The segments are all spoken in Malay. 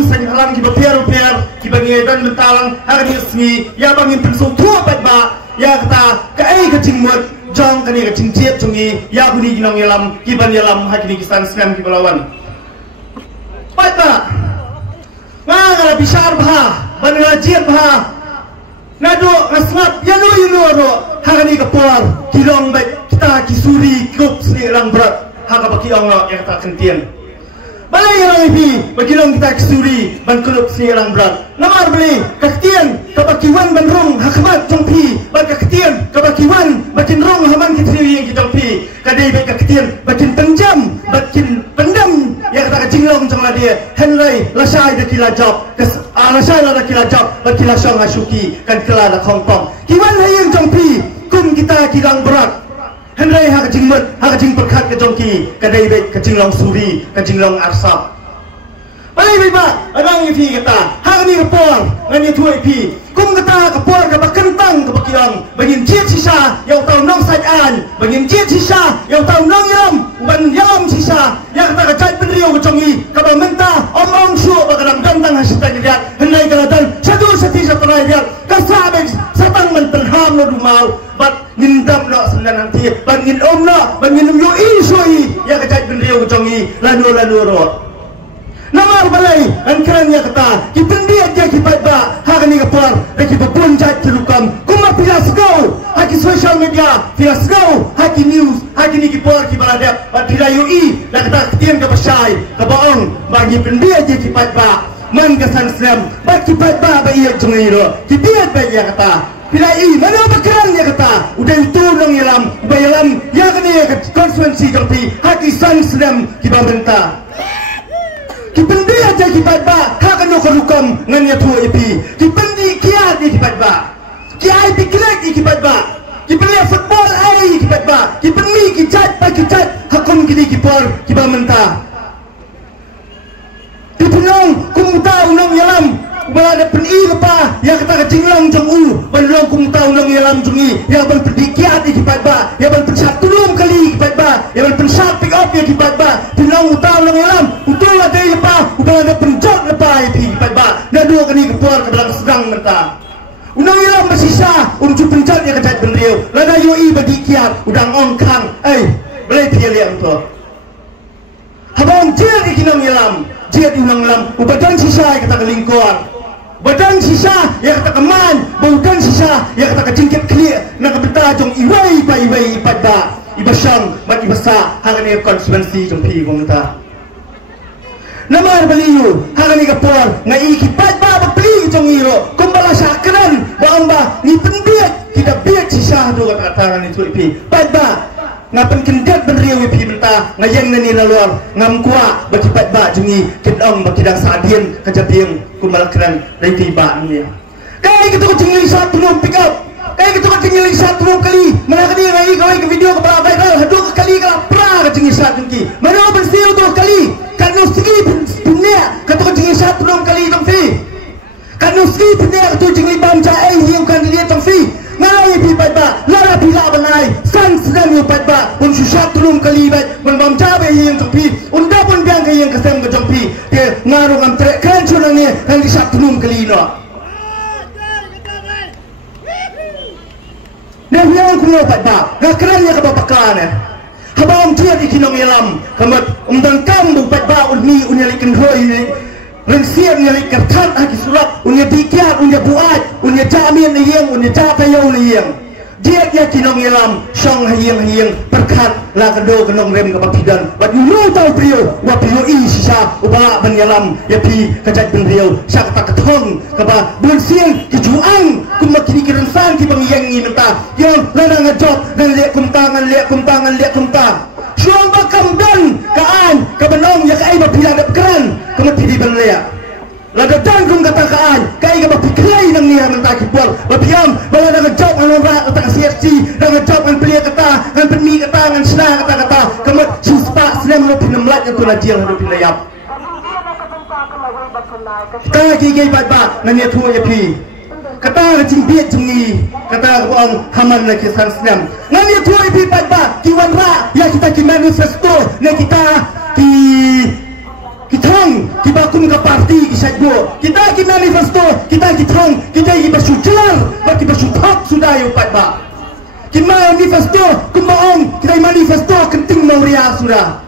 bang sen halang ki bapiar ki bangi dan mentalang hari sengi ya bangin pensung tua pat ba ya kata kai ka jingmut jong kani ka jingjiet jungi ya buni ginong yalam ki ban yalam hakini kisan Islam ki balawan pat ba ngara bishar bha ban ngajiat bha nado ngasngat yanu ro hari ka por kilong ba kita kisuri kup sni rang berat haga baki ong ya kata kentian balai orang ibi bagilong kita kesuri ban kuluk sirang berat namar beli kaktian kabakiwan ban rong hakmat jongpi ban kaktian kabakiwan bakin rong haman kitri yang kita jongpi kadai baik kaktian bakin penjam bakin pendam yang kata jinglong jonglah dia henry lasai dah kila job lasai lah dah kila job bakila syong hasuki kan kila dah kongkong kiwan hayang jongpi kum kita kilang berat Henry ha kajing perkat ke jongki kadai bet kajing long suri kajing long arsap balai bet ba adang ipi kata ha ni kapor ngani tuai pi kum kata kapor ka bakentang ka bakiang bagin jiet sisa yang tahu nong sajan bagin jiet sisa yang tahu nong yam ban yam sisa yang kata kajai penrio ke jongi ka ba menta om su bagaram gantang hasita dia Henry kala dan satu setelah dia kasabek satang menterham no rumau bat ngindam no sendan nanti bangin om no bangin yo isoi ya kajai penrio jongi lanu ro namar balai an keranya kata kipendia dia kipat ba hakani kapar beki bapun jat telukam kuma pilas go haki social media pilas go haki news haki ni kipor kibalada bat dilayui la kata ketian ka pasai ka baong bagi pendia dia kipat ba man kesan Islam bat kipat ba ba iya jongi ro kibiat ba ya kata Pilai mana bakaran ya kata udah itu nong yalam bayalam ya kini konsumensi jampi haki san Islam kibabenta kipendi aja kipat ba hakan no kalukam nganya tu ipi kipendi kia di kipat ba kia ipi kelak di kipat ba kipendi football ai kipat ba kipendi kicat hakun kini kipor kibamenta dipunong kumuta unong yalam balada peni lepa ya kata kecinglang jong balong kumuta unong yalam jungi ya bal pedikiat di kipat ba ya bal pensat tulung kali kipat ba ya bal pensat pick up ya kipat ba pinong uta unong yalam utul ada lepa balada penjot lepa ipi kipat ba na dua kini kepor ke dalam sedang menta unong yalam bersisa unjuk penjot ya kejat benriu lada yoi bagi kiat udang ongkang boleh pial yang tu habang jil di kinong yalam jil di unong yalam ubadan sisa ya kata kelingkuan badan sisa yang kata keman badan sisa yang kata kecingkip clear nak beta jong iwai pada ibasang mat ibasa hangani konsumensi jong pi gongta namar baliu hangani kapor ngai kipat ba beli jong iro kumbala sakran bamba ni pendiat kita biat sisa do kata ngani tu pi pada ngapen kendat benriu pi menta ngayang nani laluar ngam kuat bakipat ba jungi kedong bakidang sadien kajabieng kumalakran dari tiba ni kai gitu kecingin satu pick up kai gitu kecingin satu kali mana kali ngai kau ke video ke viral dua kali kalau pra kecingin satu ki mana bersih tu kali kan nuski punya kata kecingin satu kali tongfi kan nuski punya tu kecingin bam jae yang kan dia tongfi ngai pi pada lara bila banai san sedang yu pada un satu kali bat bam jae yang tongfi unda pun biang ke yang kesem ke tongfi dia ngaruh ngam trek kan curangnya yang di satu kali no nah yang kuno pada ngakerannya ke bapakan habang dia di kinong yalam kamat umdan kambu pada unni unyalikan hoi Rensian nyalik kertat haki surat unya dikiat unya buat unya jamin yang unya jatayau yang dia kinong yalam syong hayang perkat la kado kenong rem kapakidan wat you tahu beliau wa beliau sisa uba ban yalam ya pi kajat beliau sak tak ketong kaba bunsian kejuang kumakini kiransan ki bang yang inta yang lana ngajot dan liak kumta syong bakam dan kaan kabanong ya kai bapila dap keran kematidi ban liak lada danggung katakaan kai ka bapiklay nang niya ng takipor bapiam bala na job ang ora kata CFC na job ang piliya kata ang penmi kata ang sna kata kamat sispa snem no pinamlat ito na diang no pinayap kaya gigay ba na niya tuwa ya pi kata jingbiet jungi kata ang haman na kisan snem na niya tuwa ya pi ba kiwan ra ya kita ki manifesto na kita kitong kibakum ka party kisay ba. Kimai manifesto kumbaong kita manifesto kenting mauria sudah.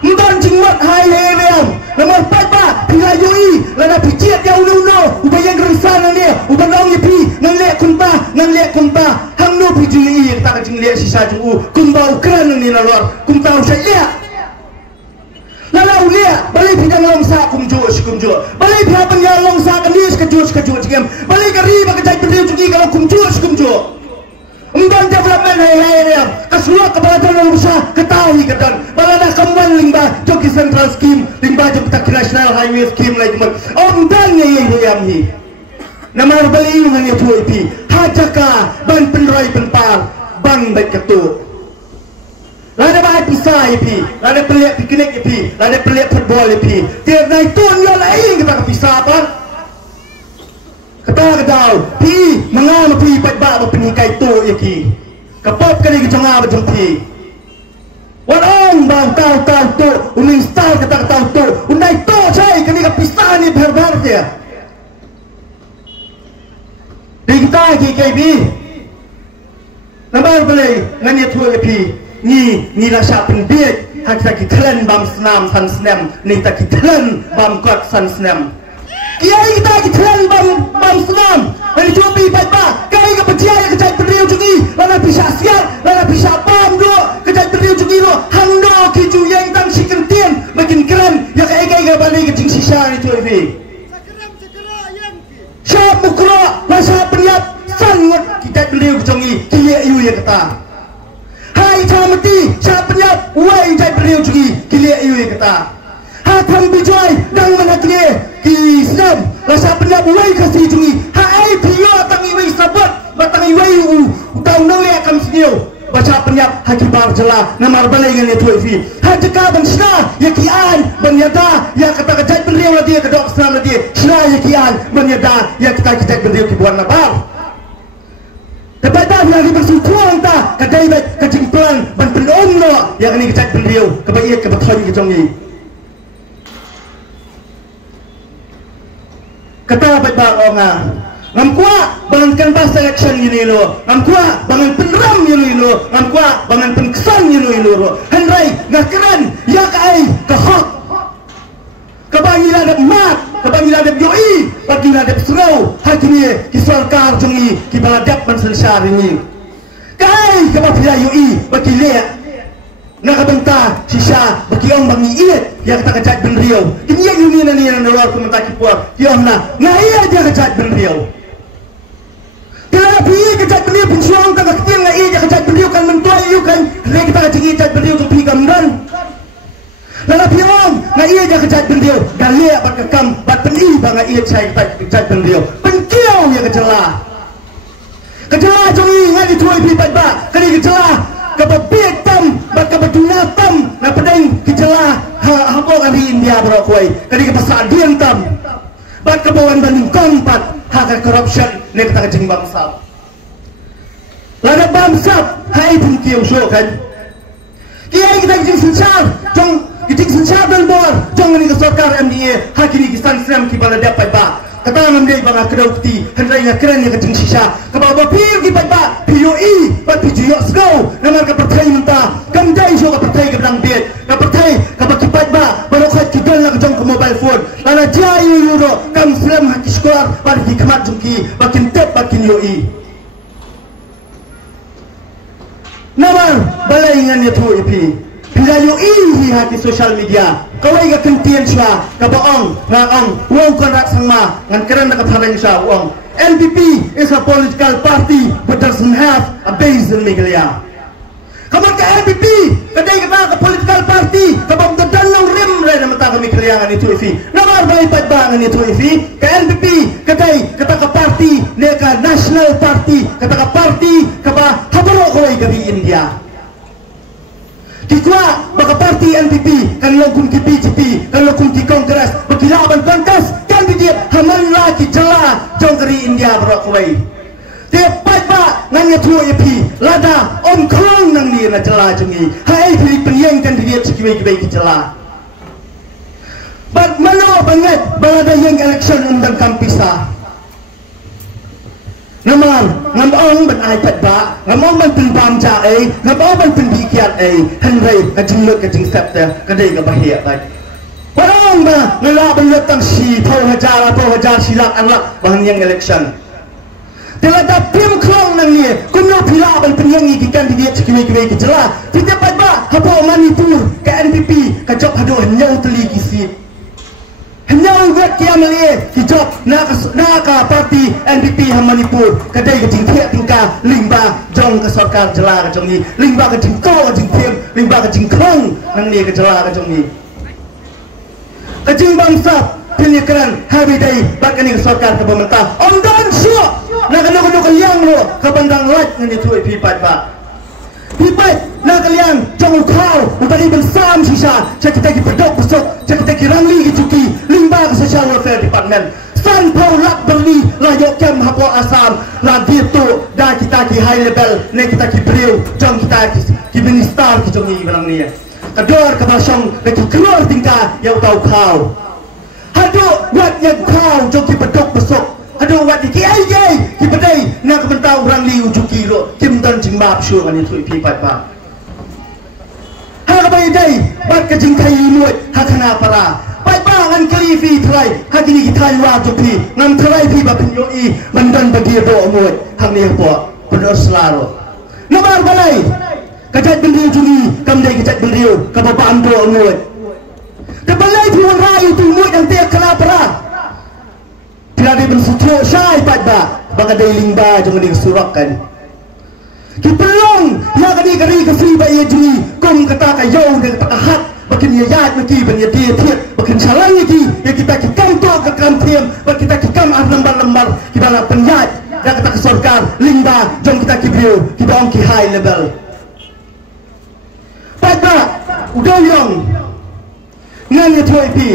Mungkin jingmat hai leam, lemah pada pihak UI, lada pijat yang uno, ubayang rencana ni, ubanong ipi, nganlek kunta, hangno pijui tak jinglek sisa juu, kumbau keren ni nalor, kumbau saya. Lalu lihat, balik pihak longsa kumjo, balik pihak penjara longsa kenis kejuh jam, balik keri bakal berdiri juga kalau kumjo. Undang development hai kesuat keberatan yang besar ketahui kedan balada kamuan limba joki central scheme limba joki tak national highway scheme lagi mat undang yang hi nama beli dengan itu ipi hajaka ban penrai penpar ban baik ketu lada bahai pisah ipi lada pelik piknik ipi lada pelik football ipi tiap naik tuan yang lain kita kepisah apa Ketau pi mengam pi patba penikai tu yaki kapop kali kejanga bajung pi wan bang tau tu uning style kata tau tu unai tu cai kali kapisah ni berbar dia kita ki bi nambar beli ngani tu pi ni rasa penbiak hak sakit telan bam senam san senam ni tak telan bam kuat san senam Kiai kita kitelan bam senam, hari cubi baik kaya kepercayaan kejadian beriu juga, lana bisa siap, lana bisa bam dua, kejadian beriu juga lo, hangdo kiju yang tang si kentian, makin keren, ya kaya balik kecing sisa itu ini. Siap mukro, masa penyap, sangat kejadian beriu kejongi, kiai iu ya kata. Hai camati, siap penyap, wai kejadian beriu juga, kiai iu ya kata. Hatang bijoy, dang manaknya. Islam rasa penyap wai kasih jungi hai pio tangi wai sabat batangi wai utau nang le kam sinio baca penyap hakibar jela namar balai ngan itu fi hajaka ban sna yakian ban yada ya kata kejat beriau la dia kedok sna la dia sna yakian ban yada ya kita kejat beriau ki buan nabar tepat dah lagi bersukuan ta kadai baik kejimplan ban penom lo yang ni kejat beriau kebaik kebetulan ki jongi kata baik onga ngamkua bangan kanvas selection ini lo ngamkua bangan penram ini lo ngamkua bangan penkesan ini lo henry ngakran ya kai kahok kebangilan ada mat kebangilan ada yoi kebangilan ada serau hakini kiswal kar jungi kibaladap manselsar ini kai kebapia yoi bagi lihat nakabenta sisa bagi orang bangi iat yang kata kejat ben riau ini yang ni yang luar komentar kipuar yang ngai aja kejat ben riau tapi kejat ben riau pensuang tak ketiang ngai aja kejat ben riau kan mentua iu kan lagi kita kejat ben riau tu pi gamdan lalu orang ngai aja kejat ben riau galia bat kekam bat peni bang ngai aja kejat ben riau penkiau ya kejala jongi ngai dituai pi ba kali kejala kababik tam bakabaduna tam na pedeng kejala habo kali India berokoi kali kepasadian tam bak kabawan banding kompat hak corruption ne kata kejeng bangsa lada bangsa hai pun kiau so kan kiai kita kejeng sensar jong kejeng sensar dan bor jong ni kesarkar MDA hak ini kisan sem kibala dapat ba kata ngamdai bang akadauti hendai ngakren ni kejeng sisa kabawa pir ki ba POE bat PJO sgo namar ka pertai menta kamdai so ka pertai ka blang biet ka pertai ka bakipat ba barokhat ki dal nak jong ka mobile phone lana jayu euro kam slam haki skor par ki kamat jungki bakin tep bakin yoi namar balai ngan ya tu ipi bila yoi hati social media kawai ka kentian swa ka baong ngaong wong kontrak sangma ngan keren ka thareng swa wong NPP is a political party but doesn't have a base in Meghalaya. Kamu ke NPP, kadai kita ke political party, kabam dadan lang rim ray na mata kami Meghalaya ngani itu ifi. Namar bay padba ngani itu ifi. Ke NPP, kadai kata ke party, neka national party, kata ke party, kaba habaro ko ay gabi India. Kikwa baka party NPP, kan lo kun ki BJP, kan lo kun ki Congress, bakilaban bangkas, kandidat haman lagi jala jongkeri India berokway. Tiap pa nanya tuo ipi lada om krong nang ni na jala jongi. Hai Filipin yang kandidat sekiwe ki jala. But malo banget balada yang election undang kampisa. Namar ngam ong ban ai pat ba ngam ong ban pin bam ja ngam ong ban pin bi kiat henry ka jing lut ka jing septa ka dei ka bahia ba parang ba ngala ban lut tang si po hajar silak anlak bang yang election tela da pim klong nang ni kuno pila ban penyanyi ki kandidat sekimi ki jela tidak pat ba hapo manipur ka NPP ka job hado nyau teli ki si Hanya buat kiamali hijab naka parti NPP ham Manipur kadai ke jingtiak tingkah limba jong ke sarkar jela ke jong ni limba ke jingko ke jingtiam limba ke jingkong nang ni ke jela ke jong ni ke jing bangsa pilih keran hari day bak ni ke sarkar ke pemerintah om dan syok nak kena ke yang lo ke bandang laj ngani tuai pipat ba pipat nak kalian jong kau utari bersam sisa kita ki pedok besok kita ki rangli ki cuki limba ke social welfare department san pau lak berli la yok kem hapo asam la gitu da kita ki high level ne kita ki beliau jong kita ki minister ki jong ni barang ni kador ke basong ke ki keluar tingkah yang tahu kau hadu wat yang kau jong ki pedok besok hadu wat ki ai ki pedai nak mentau rangli ujuki lo kim dan jing map sure kan itu pipat ba Hak day bat ka jing kai muat hakana para pai ba ngan kali fi trai hakini ki thai wa tu pi ngam trai pi ba pin yo I bandan bagi bo muat hang ni po benar selaro namar balai kajat bendri jungi kam dai kajat bendri ka ba am do muat te balai pi wan rai tu muat yang te kala para tidak ada bensutu syai pat ba bang dai lingba jong ni surakan Kipelong ya kadi ke free ba ye jui kum kata ka yo de ka hat bakin ye yat maki ban ye dia tiet bakin salang ye ya kita ki kam to ka kam tiem ba kita ki kam ar lembar kita nak penyat ya kata ke sarkar limba jom kita ki bio kita on ki high level pada udah yang ngan ye thoi pi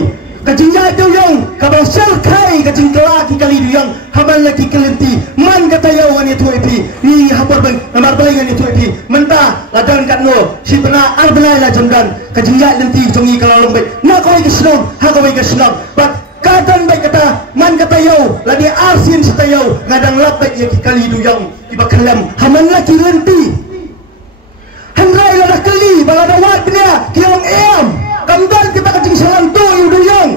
ka jinja tu yang ka ba sel khai ka jing kala ki kali du yang haban lagi kelenti man kata yo ani thoi pi ni hapor bang namar balai ani thoi pi menta ladan kat no si pena ar balai la jondan ka jinja lenti jongi kala lombai na koi ke snom ha koi ke snom but kadan bai kata man kata yo la dia arsin sita yo ngadang lap bai ki kali du yang ki ba kalam haman lagi lenti handrai la kali bala da wat bnia ki ong em kamdan kita ka jing salam tu du yang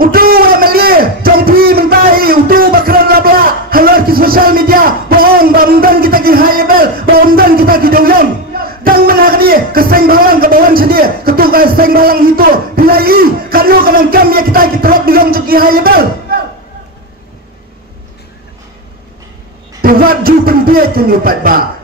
utu amalie jompi mentai utu bakran labla halar ki social media bohong bamdan kita ki hayabel bamdan kita ki doyam dang mana dia keseng balang ke bawan sedia ketuk keseng balang itu bilai kalau kaman kami kita terap diam ki hayabel buat ju pendiat kan lupat ba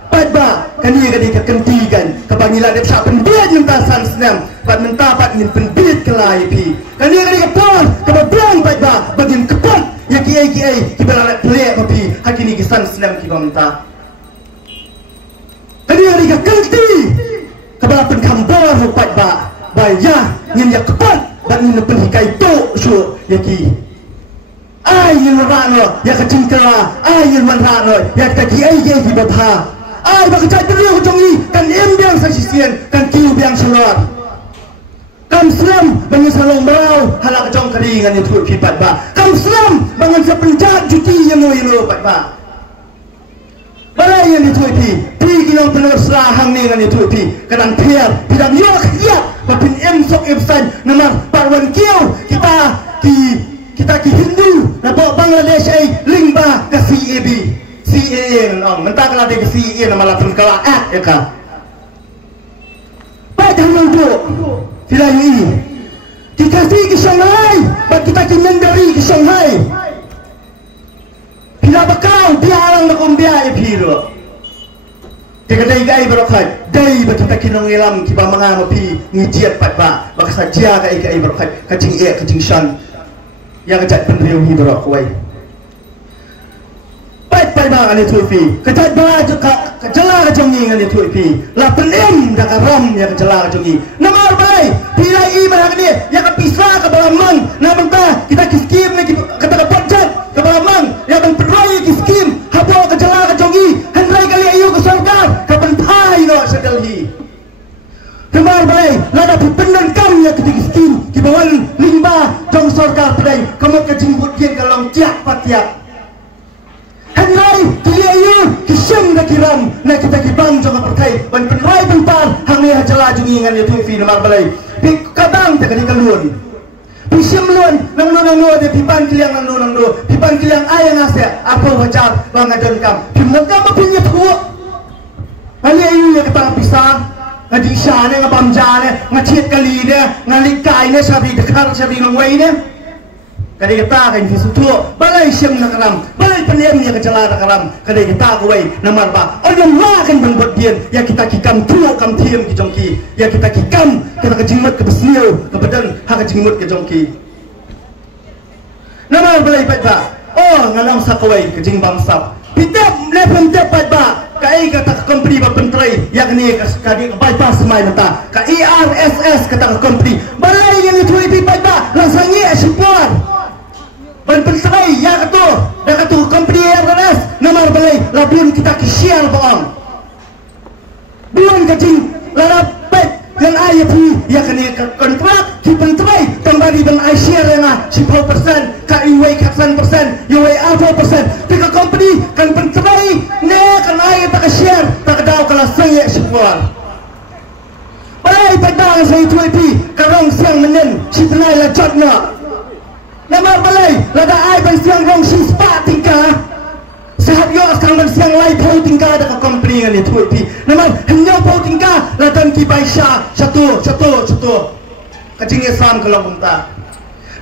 kani kadi kekentikan kebangilan dia sak pendiat minta san senam pat minta pat min pendiat kelai pi kani kadi kepon kebelang pat ba bagin kepon ya kiai ki bala pelek pi hakini ki san senam ki minta kani kadi kekenti kebala penkambor pat ba ya ngin ya kepon bat min penhikai tu su ya ki ai yin rano ya kecingkala ai yin rano ya taki ai ki bapa ai bagi cai beliau jongi kan biang saksian kan kiu biang salor kam selam bangun salong berau halak jong keringan itu pipat ba kam selam bangun sepenjat juti yang lo pat ba balai yang itu pi kinong pener serahang ni ngan itu pi kadang piar bidang yo khiat bapin sok ibsan namar parwan kiu kita ki Hindu na Bangladesh ai limba ka CAA nong mentah kala de CAA na malah kala ya ka padang ludo filai kita ki Shanghai ba kita ki Mandarin ki Shanghai pila bakau biarang na kumbia e piro teka dai gai barokai dai ba kita ki nong elam ki ba manga mapi ngijiat pat ba baksa jia ka ai barokai kacing kacing shan yang kejat pendiriu hi barokai pai ba ani tuipi kejat ba ka jala ka jongi ani tuipi la penem da ka ram ya ka jala ka jongi namar bai pilai I ba ni ya ka pisa ka balamang na benta kita ki skim ni kata ka budget ka balamang ya ban perai ki skim habo ka jala ka jongi handrai kali ayu ka sarkar ka pentai no sedalhi namar bai la da pendan kam ya ki skim ki bawan limba jong sarkar pedai kamu ka jingbut yen ka long tiak patiak ayu kisem na kiram na kita kibang jong apartheid ban penrai bentar hangi hajala jungi ngan itu fi nama balai pi kadang te kali kalun pi semlun nang no de pipan kiliang nang no pipan kiliang ayang asia apa wajar bang adon kam pi mogam pinya tu ali ayu ya kata pisah ngadi syane ngabam jane ngachet kali ne ngalikai ne sabi dekar sabi ngwai ne kadai kita kan fisutu balai syam nakaram balai pendiam ya kecela nakaram kadai kita kuai namar ba orang lain bang berdian ya kita kikam tu kam tiam ki jongki ya kita kikam kita kejingmat ke besniu ke badan ha kejingmat ke jongki namar balai pai ba oh nganam sakwai kejing bangsa pitap lepem tepat ba kai kata company ba pentrai yakni kadi bypass mai mata ka IRSS kata company balai yang itu pai ba langsangi asipor ban pensai ya katu company IRSS namar balai labun kita kisial baang bulan kecing larapet yang ayat ya kini kontrak ki pentrai tambari ban ai share na 10% ka iway 100% iway 4% tika company kan pentrai ne kan ayat tak share tak daw kala sangi sebuah balai padang sa itu karong siang menen sitlai la jotna namar balai lada ai ban siang rong si spa tingka sehat yo akan ban siang lai pau tingka da company ngan itu namar hanya pau tingka ladan ki baisha satu kacing Islam kalau bungta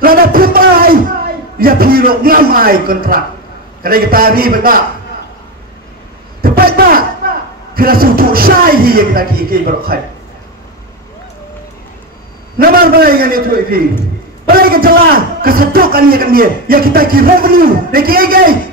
lada pemai ya piro ngamai kontrak kadai kita hari benda tepat tak kira suatu syai hi kita ki berkhai namar balai ngan itu balai ke jalan kesatukan dia ya kita ki revenue neki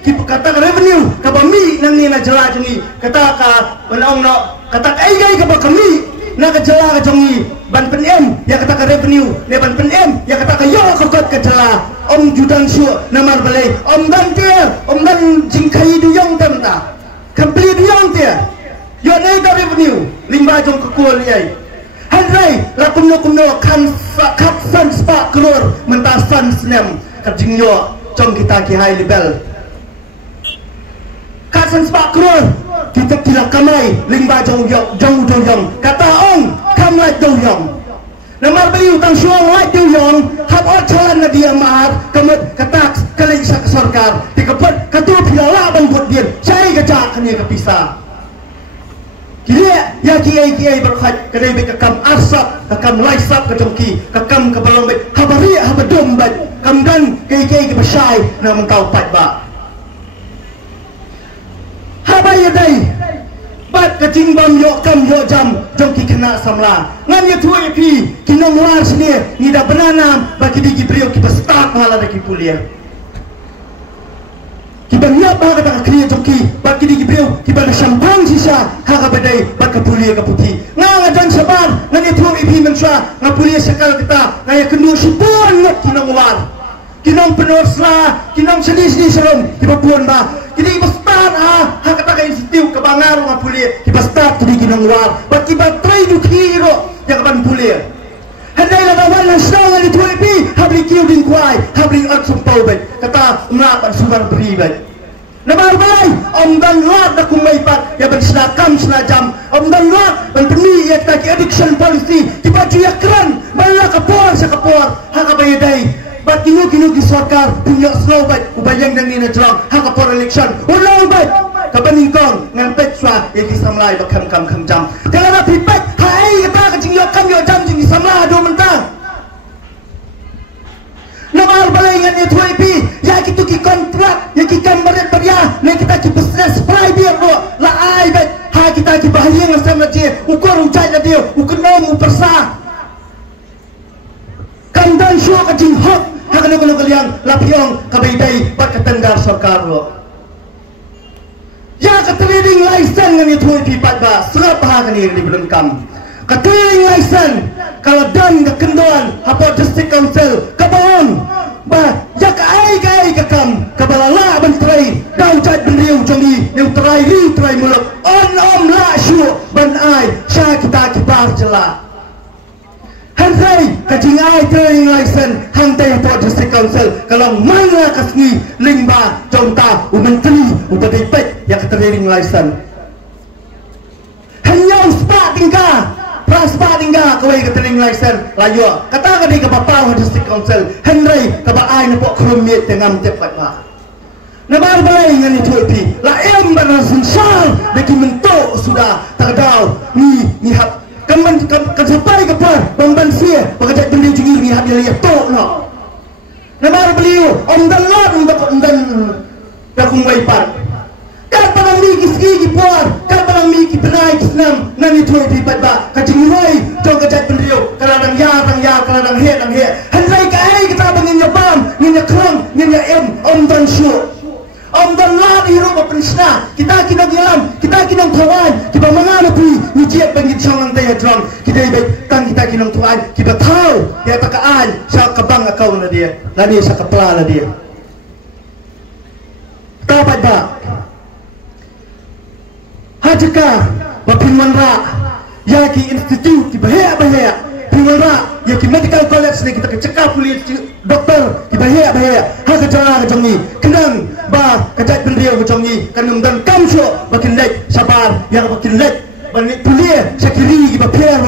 ki kata revenue ka bami nang ni na jala jungi kata ka banong no kata ai ka kami na ka jala ka jungi ban pen ya kata ka revenue ne ban pen ya kata ka yo ka kot ka jala om judan su namar balai om dan jingkai du yong tanta complete yong dia yo ne ka revenue limba jong ka kual yai Handrai lakumno kan san spa keluar mentasan senem kajingyo jong kita ki high level kasan spa keluar kita kira kamai lingba jong kata ong kam lai dong yong namar bayu tang suang lai dong yong hab o chalan na dia mar kamat katak kalai sa sarkar tikapet katu pilala bang budien sai gajak kani kapisa Kira ya kiai berkhaj kadai be kam arsap kam laisap ke jongki kam ke balong be habari habadom ba kam dan kiai ke besai na mentau pat ba habai dai bat kacing bam yo kam yo jam jongki kena samla ngan ya tuai pi kinong lar sini ni da banana ba ki di brio ki bestak hala da ki pulia kibanya ba kata kriya jongki ba ki di brio ki ba champagne sisa ha badai baka pulia ka puti nga dan sabar nga itu ibi mensha nga pulia sekal kita nga kenu sipon ngot kinong war kinong penosla kinong seni serum tiba puan ba kini bastar ha kata ka institut ka bangar nga pulia ki bastar kini kinong war ba ki ba try du hero ya ka ban pulia handai la wala shnang nga itu ibi habli kiu din kwai habli at sumpau bet kata nga ban subar pribad namar balai om dan luar da kumai pat ya bersenakam senajam om dan luar ban peni ya taki addiction policy tiba ya kran bala kapor sa kapor ha ka bayadai bat kinu ki sarkar punya slow bat ubayang dan ni na jong ha kapor election ulang bat kapaningkong ngan petswa ya ki samlai ba kam jam kalau na pipat hai kata ka jing yo kam yo jam jing samla do mentang namar balai ngan itu ip ya kitu ki kontrak ya ki kambaret beria ne kita ki business private lo la ai bet ha kita ki bahaya ngasam la je ukur ucai la dia ukur nom upersa kandan syo ka jing hok ha kana kono kalian la piong ka baidai bat katandar sarkar lo ya ka trading license ngan itu ip pat ba serap ha kan ni belum kam ka trading license kalau dan ke kendoan apa district council kabaon ba jak ai ka kam kabalala bentrai dau jat beriu jongi neutrai muluk on la syu ban ai sya kita kibar jela han Henry kajingai training license hantai Port District Council kalau mana kasni lingba conta menteri upadai pet yang training license hanya spa tingkah Praspa tinggal kau yang training license layu kata kadi ke Port District Council Henry kaba ai na pok krumit dengan tepat pak nabar balai ngani tuipi la em banasin sal deki mentok sudah takdau ni hab kaman kasapai kapar bamban sia bagajak bendi jungir ni hab dia tok no nabar beliau om dan lot om dan dakung waipan kan palang mi kisgi puar kan palang mi ki penai kisnam nani tuipi patba kajing roi jong kajak bendiu kadang he hanrai ka ai kita bangin nyabam nginya krang nginya em om dan syu om dan la di ro pensna kita kinong yalam kita kinong thawan kita mangana pi ni jiat bangit changang tay drum kita ibai tang kita kinong thawan kita thau ya takaan sa kabang akau na dia lani sa kapla na dia tapat ba hajaka bapinmanra yaki institute ki bahaya pinmanra yaki medical college ni kita kecekap kuliah doktor ki bahaya ha kejara jongi kendang ba kajat bendriau jongi kanum dan kamsho bakin lek sabar yang bakin lek bani kuliah sakiri ki bapiar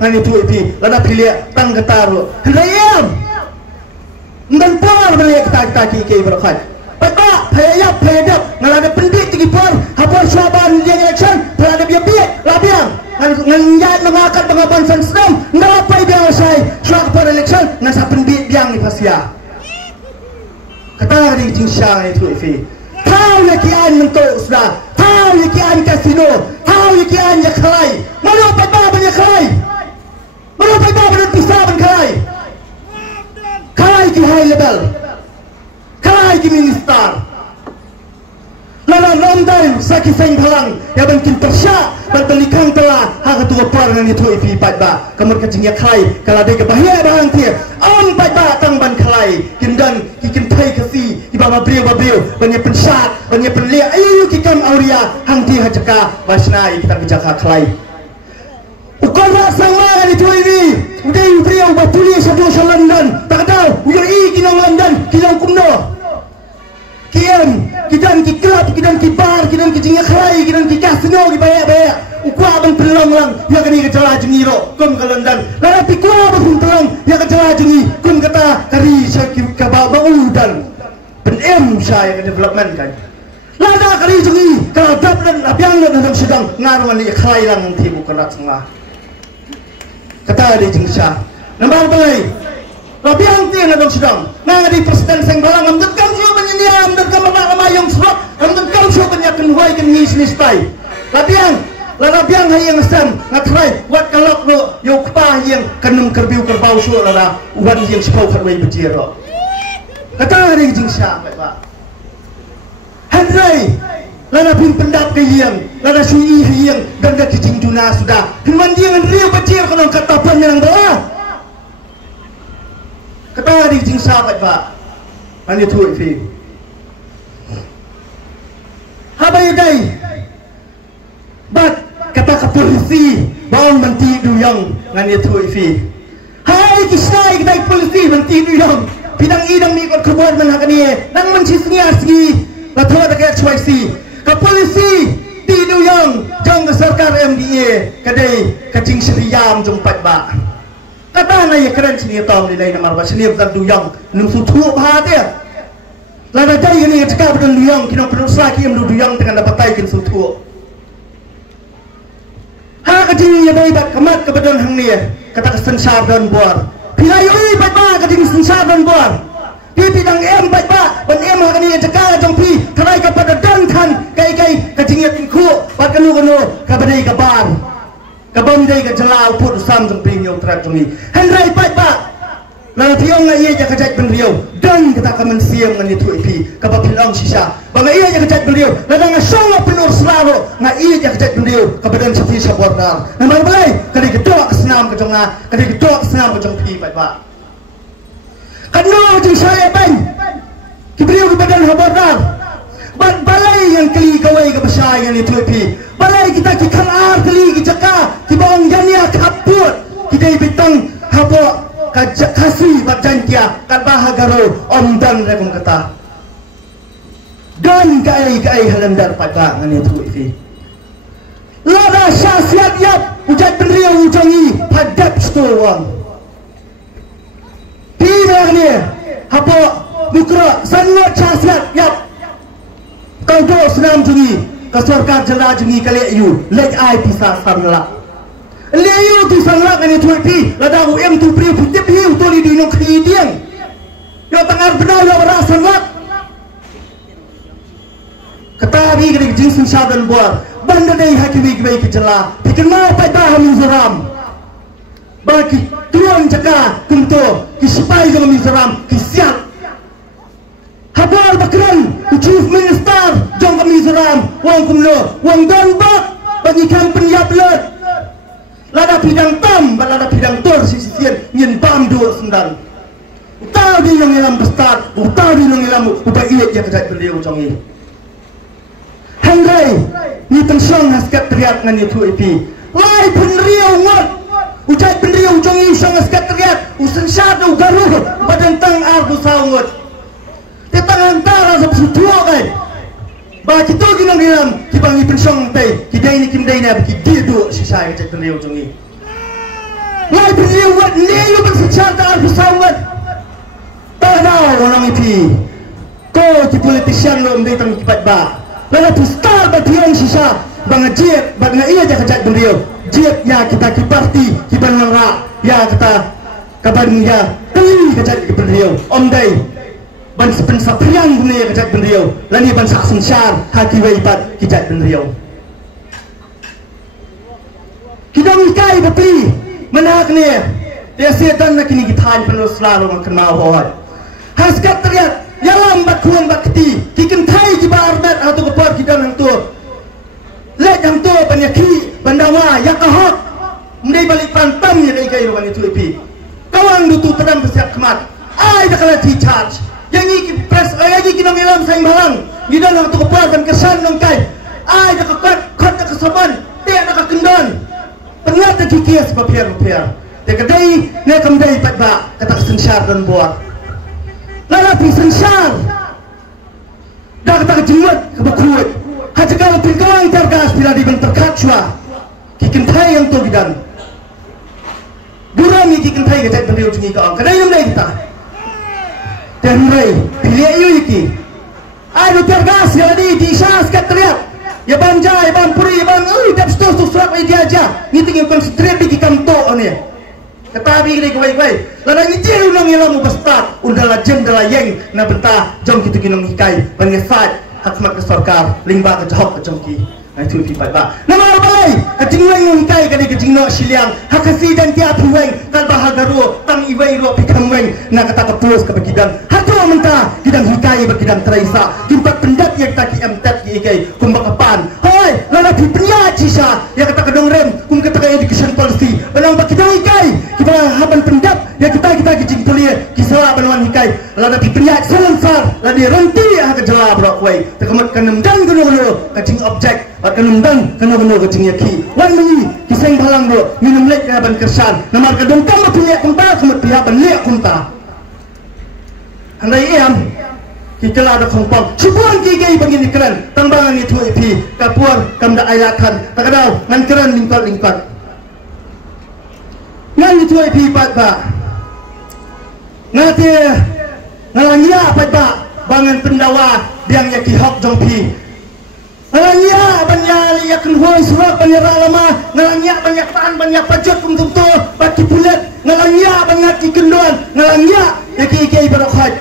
ngani tu ipi lada pilia tang ketaro hendayam dan par beli kita ki berkhat Papa, payap, ngalada pendit tinggi par, hapar syaban dia election, pelada biar labiang, nganjat mengakat pengapan sensenam, ngalapai biang saya, suak par election, ngasa pendit biang ni pasia. Kata hari cincang itu ifi, tahu ya kian mentok sudah, tahu ya kian kasino, tahu ya kian ya kelai, mana papa banyak kelai, mana papa banyak pisah ban kelai ki high level. Kalai ki minister lala london saki seng halang ya bantin persya berbelikang telah ha ketua par ngan itu ipi patba kamur kacing ya kalai kala de ke bahaya bahang tie on patba tang ban kalai kindan kikin thai kasi ki baba brio banyak pensat banyak penlia ayu kikam auria hang ti hajaka basnai kita bijaka kalai ukara sama itu ini udah brio batuli satu London tak tahu udah kinang London kinang kumno kian kidan ki club kidan ki bar kidan ki jinga khlai kidan ki kasino ki baya ukwa ban pelong lang ya kani ke jala jingiro kum ke London la pi kwa ban pelong ya ke jala jingi kum kata kari syaki ka ba udan pen em saya ke development kan la da kari jingi ka dap dan abyang dan sedang ngarwan ni khlai lang ti bu kana tengah kata di jingsa nambar balai Rabiang tiang adong sedang, nang di presiden seng balang, amdut kau siapa penyelia, amdut kau mamak yang sebab, amdut kau siapa penyakin huai kan ngis tai. Rabiang hai yang sem, ngatrai, wat kalok lo, yuk pa yang kanum kerbiu kerbau suara lah, uban yang sepau kerwai berjiro. Kata hari jing siapa pak? Henry, lana pun pendap ke yang, lana sui yang, dan dah kijing juna sudah. Firman dia dengan riu berjir kalau kata pan yang bawah. Kata di jing sahabat pak, ane tu ifi. Habai dai, bat kata ke polisi, bawang menti duyang, ane tu ifi. Hai kisah kita polisi menti duyang, bidang idang ni kot kebuat menhakani, nang mencisni asgi, lathua tak kaya cuaisi. Ke polisi di duyang, jang ke sarkar MDA, kadai kacing seriam jumpat pak. Kata na ya keren sini tahu nilai nama apa sini bukan duyang nungsu tuh bahagia. Lada jadi ini cakap bukan duyang kena perlu lagi yang duyang dengan dapat tahu kena suatu. Ha kecil ya dari bat kemat kebetulan hang ni kata kesensar dan buar. Pilai ui bat ba kecil sensar dan buar. Di bidang em bat ba ban em hang ni cakap jong pi terai kepada dan kan kai kecil ya tingku bat kenu kepada kabar. Kabam day ka jala put sam jong ping yong trak jong ni Henry pat ba la tiong na iya ja kajat benriau dan kita kamen siam ngani tu ipi ka bapilong sisa banga iya ja kajat benriau la nga songa penur selaro nga iya ja kajat benriau ka badan sapi sabordar na mar balai kali ketok senam ke jong na kali ketok senam ke jong pi pat ba kanu jong saya ban kibriu ke badan sabordar ban balai yang kali kawai ke besar yang itu ipi balai kita ki kalar kali ki jaka ki bong jania kaput ki dei bitang hapo bahagaro omdan rekong kata gan kai halandar pada ngani tu ifi lada syasiat yap ujat penriau ujangi hadap stowang pina ni apa bukra sangat syasiat yap kau do senam jungi kasorkar jela jungi kali yu lek ai pisah samla leyu tu sangat ngani tu ifi lada em tu pri putip hiu tu li dinong khidiang yo tangar benar yo rasa sangat ketabi kena jinsin syadan buat banda dai hakimi kibai kejela bikin mau pada Mizoram bagi tuan jaka kunto kisipai jong Mizoram kisiap habar bakran chief minister jong Mizoram wang kumno wang danbak bagi kampen yaplet lada pidang tam lada pidang tor sisian ngin bam do sendan utau di nang ilam bestar utau di nang ilam upai iet ya kedai beliau jongi Henggai ni tengsong haskat teriak ngani tu ipi lai penriau ngot ujai penriau jongi song haskat teriak usen syadu garuh badan tang arbu saungot te tangan tara sab sutua kai ba kita ginang ginam kibangi pensong tei kidai ni kimdai na ki didu sisai ujai penriau jongi lai penriau ngot neyu bensecat arbu saungot tanau orang ipi ko ki politician lo mdai tang kipat ba lala pustar batian sisa bang jet bang iya ja kejat beliau jet ya kita ki parti ki banara ya kita kaban ya teli kejat beliau om dai ban pensaprian dunia kejat beliau lani ban saksen syar haki waibat kejat beliau kita mikai bapli menak ni dia setan nak kini kita penuh selalu kenal hoy haskat teriak ya lambat kuan bakti kiken thai ki barbat atau kepar kita nang tu lek yang tu penyaki bandawa ya kahak mendai balik pantam ya dai kai rokan itu ipi kawang dutu pedam bersiap kemat ai dah kala di charge yang ni press ai ki nang ilam saing balang ni dah nang tu kepar dan kesan nang kai ai dah kekat khat dah kesaban tiak dah kendon pengat dah kikias papiar te kedai ne kamdai patba kata sensar dan buat lala pisensar dah kata kejimat kebakruat haja kalau pilkawang tergas bila dibentar kacwa kikin thai yang tu gidan burami kikin thai kejat bendeu jungi kaang kadai yang dai kita dan mulai pilih yu iki aduh tergas ya di syas katriat ya banjai ban puri ban dap stos surat dia aja ni tinggal konsentrate di kanto ni ketabi ni kuai lada ngijil nang ilamu bestar undala jendela yeng na bentah jom kitu kinong hikai pengesat hakmat ke sarkar lingba ke jahok ke jongki itu pi ba nama balai kejingweng nong hikai kadi kejingno siliang hakasi dan tiap huweng kal bahagaru tang iwei ro pikamweng na kata kepus ke begidan hatu mentah kidang hikai begidang teraisa kimpat pendat yang taki emtet ki ikai kumbakapan hoi lada pi penya cisa ya kata kedong rem kum kata education policy benang bakidang hikai kita haban pendap ya kita kecing kuliah kisah benawan hikai lada piperiak selensar lada renti ke jela brokway tekamat kenemdan geno kecing objek kenemdan geno kecing yaki wan menyi kiseng balang bro minum lek haban kersan namar kedong tam piliak kunta kemat pihak benlek kunta handai iam kikela ada kompong subuan kigai begini keren tambangan itu ipi kapur kamda ayakan takadau ngan keren lingkot ngan itu ipi pat ba ngati ngalangia pat ba bangan pendawa biang yaki hok jongpi ngalangia banyali yakin hoi surat banyara lama ngalangia banyak tan banyak pajak untuk tu baki pulet ngalangia banyak kikendon ngalangia yaki ikai barokhat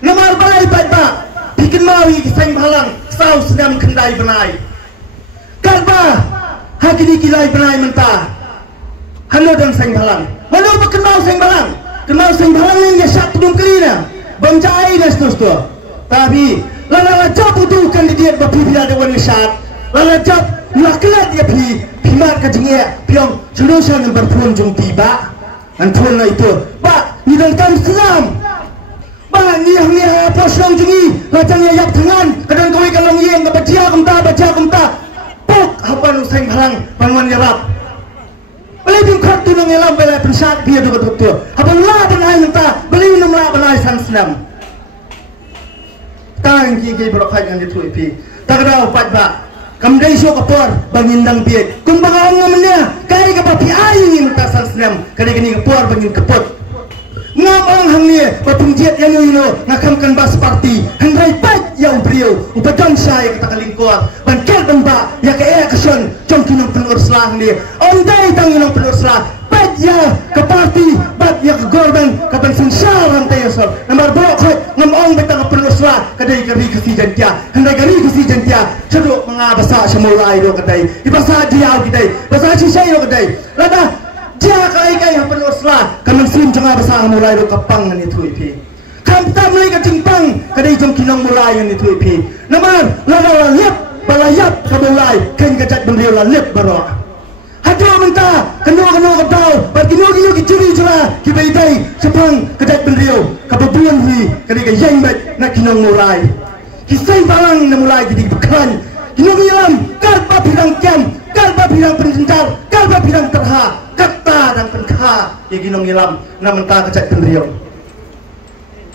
namar balai pat ba bikin mawi kiseng balang sau sedang kendai benai kalba hakini kilai benai mentah halo dan seng balang halo berkenal seng balang kenal seng balang ni ya satu dum kelina bangcai nas tos tu tapi lala jab butuh kandidat bapi bila ada wan syat lala jab naklat ya pimar ka jingia piong solution yang berpun jung tiba antun itu ba ni dan kam selam ba ni apa song jingi lajang ya yak tangan kadang kau kalau yeng ka baca kumta pok apa nu seng balang panwan yarap boleh jung khat tu nang elam bela pensat biar do betul apa la benai menta beli nam la benai san senam tang ki berkhaj yang dituipi tagrau pat ba kam dai so kapor bangin dang biet kun bangawang ngamnya kai ka papi ai menta san senam kali kini kapor bangin kapot ngam hang ni papungjet yang yo ngakamkan bas parti hangrai pat yang brio upadang sai kata kalingkor bangkel bamba ya ke action jom kinang penur selang ni ondai tang inang penur selang pat ya ke parti pat ya ke gorban ka ban sensar rantai asal nomor bokot ngam ong betang penur selang kadai kari kasi jantia hangrai kari kasi jantia ceruk mengabasa semulai do kadai ibasa dia kadai basa sisai do kadai lada dia kai penur selang kaman sim janga basa mulai do kapang ni tuipi kamta mulai ka jingpang kadai jom kinang mulai ni tuipi nomor lada lep balayap kabulai kan kajat beliau lalip baro hado menta keno kadau bagi no curi jura kibaitai sepang kajat beliau kababuan hui kadai ka yang bat nak kinang mulai kisai barang na mulai jadi beklan kinang yalam kalpa pirang kiam kalpa pirang penjentar kalpa pirang terha kata dan penkha ya kinang yalam na menta kajat beliau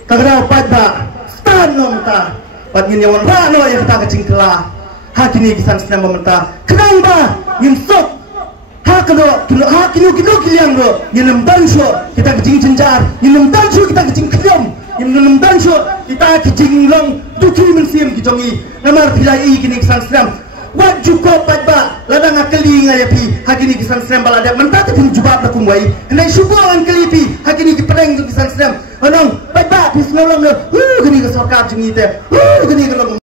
tagrau padba stan no menta pat ngin yawan rano yang kata kacing kelah hakini kisan senam memerintah kenang ba nginsok hakino kiliang ro nginem danso kita kecing cencar nginem danso kita kecing kriom nginem danso kita kecing long duki mensim kitongi namar pilai kini kisan senam wat cukup padba ladang akeli ngayapi hakini kisan senam balada mentata pun jubab lakum wai hendai subuhan kelipi hakini kipereng kisan senam anong padba bismillah gini ke sarkar jengi te gini ke